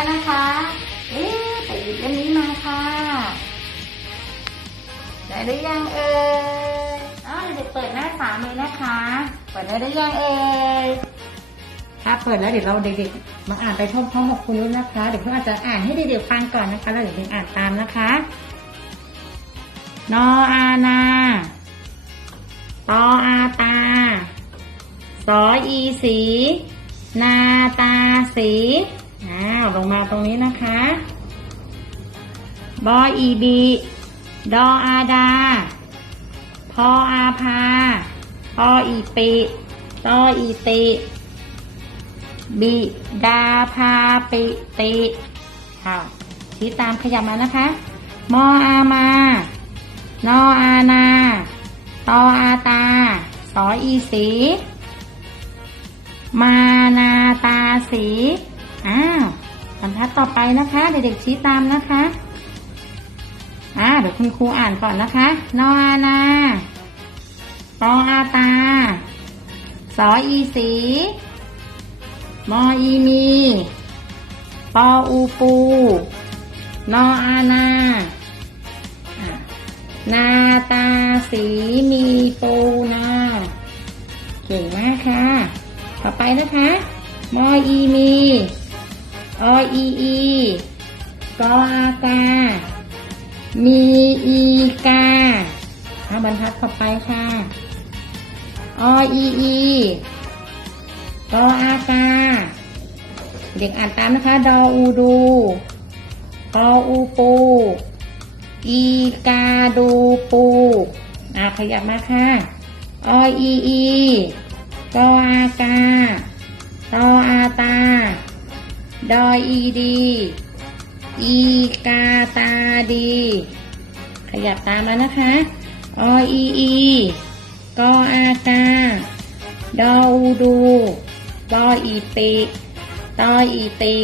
แล้วนะคะ เอ๊ะไปหยิบเล่มนี้มาค่ะ ได้หรือยังเอ่ยอ้าวเด็กๆเปิดหน้าสามเลยนะคะ เปิดได้หรือยังเอ่ยถ้าเปิดแล้วเดี๋ยวเราเด็กๆมาอ่านไปพร้อมๆกับคุณด้วยนะคะ เดี๋ยวเพื่อนอาจจะอ่านให้เด็กๆฟังก่อนนะคะแล้วเดี๋ยวเด็กๆอ่านตามนะคะ นออานาตออาตา สออีสี นาตาสี อ้าวลงมาตรงนี้นะคะบออีบีดออาดา พออาพาพออีปิตออีติบิดาพาปิติค่ะชี้ตามขยับมานะคะ มออามา นออานา ตออาตา สออีสี มานาตาสี อ้าว บรรทัดต่อไปนะคะ เด็กๆชี้ตามนะคะอ่าเดี๋ยวคุณครูอ่านก่อนนะคะ นอานาตออาตา สออีสี มออีมี ปออูปู นออานา นาตาสีมีปูนาเก่งมากค่ะ ต่อไปนะคะ มออีมี ออีอีกออากา มีอีกาเอาบรรทัดต่อไปค่ะออีอีกออากา เด็กอ่านตามนะคะ ดออูดูกออูปู อีกาดูปูอ่าขยับมาค่ะออีอีกออากาตออาตา ดออีดี อีกาตาดี ขยับตามแล้วนะคะ ออีอีกออากา ดออูดูกออีปิตออีติ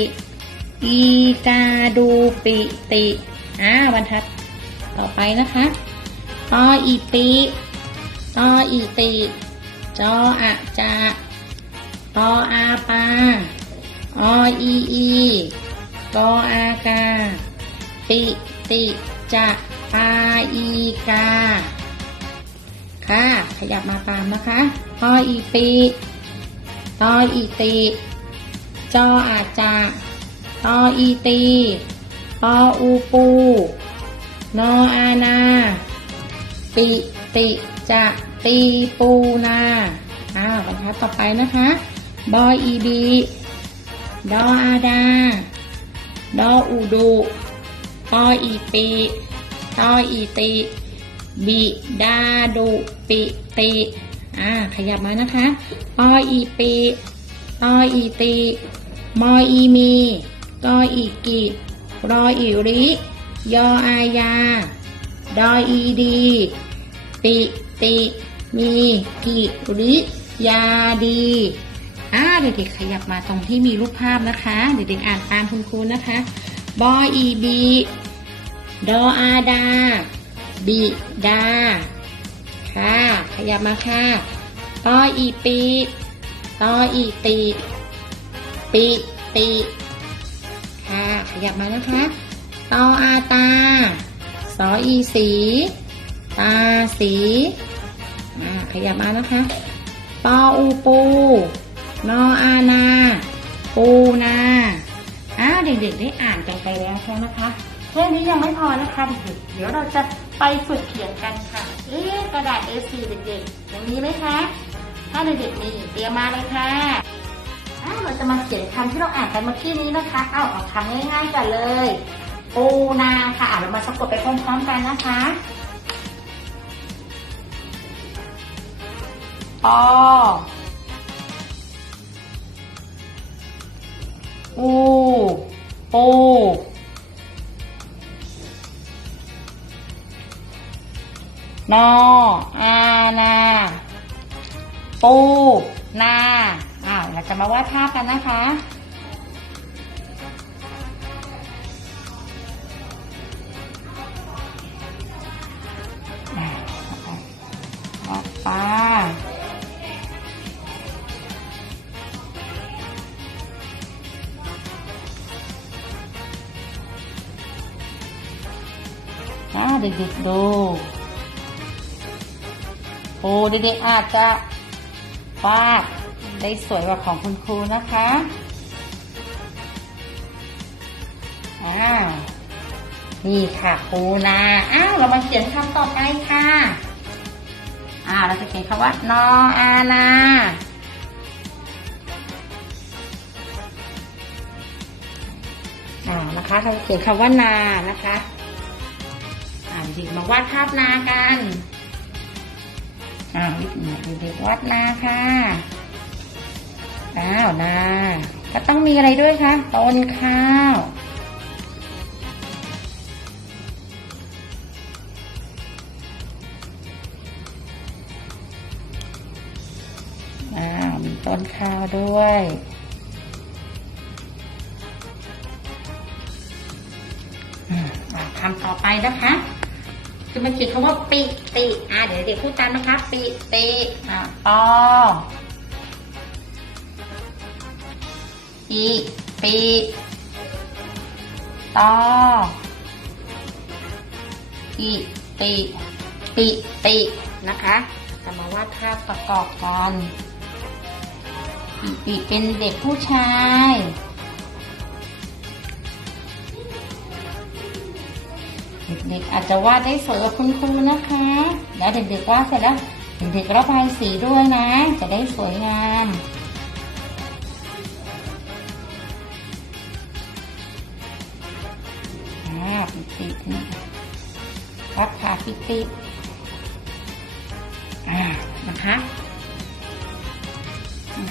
อีกาดูปิติ อ่าบรรทัด ต่อไปนะคะตออีปิตออีติ จออะจะตออาปา ออีอีกออากาปิติจะปาอีกา ค่ะ ขยับมาตามนะคะตออีปีตออีติจออาจจะตออีตีปออูปู นออานา ปิติจะตีปูนา อ้าวบรรทัดต่อไปนะคะ บอยอีบี ดออาดา ดออูดูปออีปีตออีติ บิดาดุปิติ อ่า ขยับมานะคะปออีปีตออีติ มออีมีกออีกิรออีริ ยออายา ดออีดี ปิติ มีกิริยาดี อ่าเด็กๆขยับมาตรงที่มีรูปภาพนะคะ เด็กๆอ่านตามคุณครูนะคะบออีบีดออาดา บิดา ค่ะ ขยับมาค่ะตออีปีตออีติปิติค่ะ ขยับมานะคะตออาตา สออีสี ตาสีอ่าขยับมานะคะ ปออูปู นออานา ปูนาอ่าเด็กๆได้อ่านกันไปแล้วใช่ไหมคะแค่นี้ยังไม่พอนะคะเด็กๆเดี๋ยวเราจะไปฝึกเขียนกันค่ะ เอ๊ะกระดาษ A4 เด็กๆอย่างนี้ไหมคะ ถ้าเด็กๆมีเตรียมมาเลยค่ะอ่าเราจะมาเขียนคำที่เราอ่านกันเมื่อกี้นี้นะคะเอาเอาคำง่ายๆกันเลย ปูนาค่ะอะเรามาสะกดไปพร้อมๆกันนะคะปอ อูปูนออานาปูนาอ้าวเราจะมาวาดภาพกันนะคะออกปลา เด็กๆดู โอ้เด็กๆอาจจะวาดได้สวยกว่าของคุณครูนะคะอ้าวนี่ค่ะครูนาอ้าวเรามาเขียนคำต่อไปค่ะอ่าเราจะเขียนคำว่านออานาอ่านะคะเราเขียนคำว่านานะคะ เด็กมาวาดภาพนากันอ่าเด็กๆวาดนาค่ะอ้าวนาก็ต้องมีอะไรด้วยคะต้นข้าวอ้าวมีต้นข้าวด้วยคำต่อไปนะคะ คือมันเขียนคำว่าปิติอ่าเดี๋ยวเด็กพูดตามนะคะปิติอ่าปออีปีตออีติปิตินะคะจะมาวาดภาพประกอบกันอีปีเป็นเด็กผู้ชาย เด็กๆอาจจะวาดได้สวยกว่าคุณครูนะคะ แล้วเด็กๆวาดเสร็จแล้วเด็กๆระบายสีด้วยนะ จะได้สวยงามอ่าปิตินี่รับค่ะปิติอ่านะคะอะ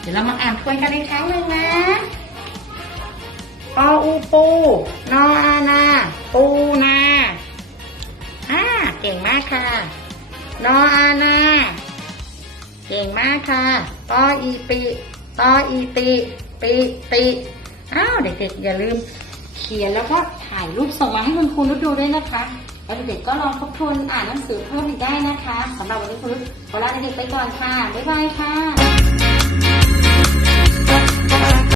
เดี๋ยวเรามาอ่านทวนกันอีกครั้งหนึ่งนะปออูปู นออานา ปูนาอ่าเก่งมากค่ะ นออานาเก่งมากค่ะตออีปีตออีตีปีติอ้าวเด็กๆอย่าลืมเขียนแล้วก็ถ่ายรูปส่งมาให้คุณครูนุชดูด้วยนะคะแล้วเด็กๆก็ลองทบทวนอ่านหนังสือเพิ่มอีกได้นะคะสำหรับวันนี้คุณนุชขอลาเด็กๆไปก่อนค่ะบ๊ายบายค่ะ